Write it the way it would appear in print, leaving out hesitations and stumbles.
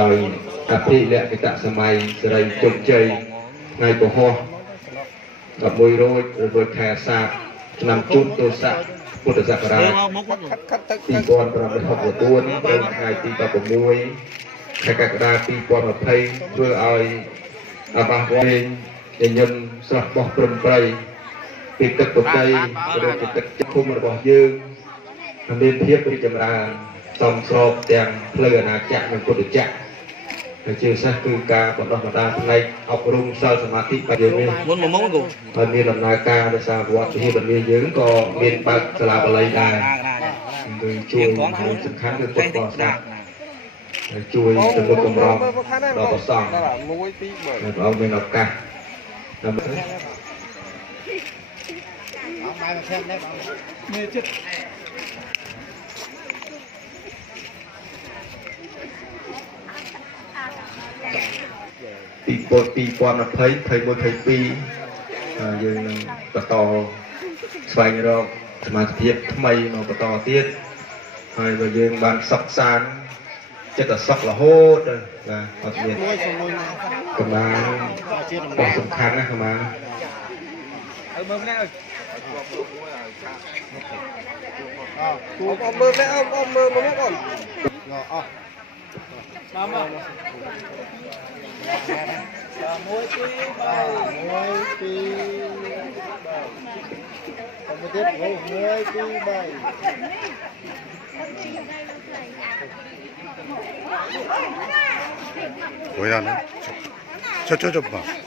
ដោយអភិលក្ខិតសម័យសេរីជោគជ័យថ្ងៃពហុ11រោចរវិលខែអាសាឍឆ្នាំជូតទស័កពុទ្ធសករាជ2564ត្រូវថ្ងៃទី16ខែកក្កដា2020ធ្វើឲ្យអាបាសវែងញញឹមស្រស់បោះព្រំប្រៃពីទឹកប្រដីឬពីទឹកភូមិរបស់យើងមានភាពរីកចម្រើនសំស្របទាំងផ្លូវអាណាចក្រនិងពុទ្ធចក្រហើយជាពិសេសគឺការបណ្ដុះបណ្ដាលផ្នែកអប់រំសិលសមាធិបញ្ញានេះមុនមកគូហើយមានដំណើរការដោយសារវត្តវិហាររបស់យើងក៏មានបើកសាលាបាលីដែរគឺជួយសំខាន់គឺពុទ្ធបរិស័ទហើយជួយទំនុកបំរុងដល់ព្រះសង្ឃ1 2 3ព្រះអង្គមានឱកាសដើម្បីមានចិត្តពីពុទ្ធ2020 21 22យើងនឹងបន្តស្វែងរកសមាជិកថ្មីមកបន្តទៀតហើយបើយើងបានសិក្សាចិត្តសុខរហូតបាទអត់មានកម្លាំងបោះសំខាន់ណាកម្លាំងមើលម្នាក់អើយអត់មើលម្នាក់អត់មើលម្នាក់បងអស់មកមក1 2 3 1 2 3មកទៀត1 2 3뭐야 너? 저봐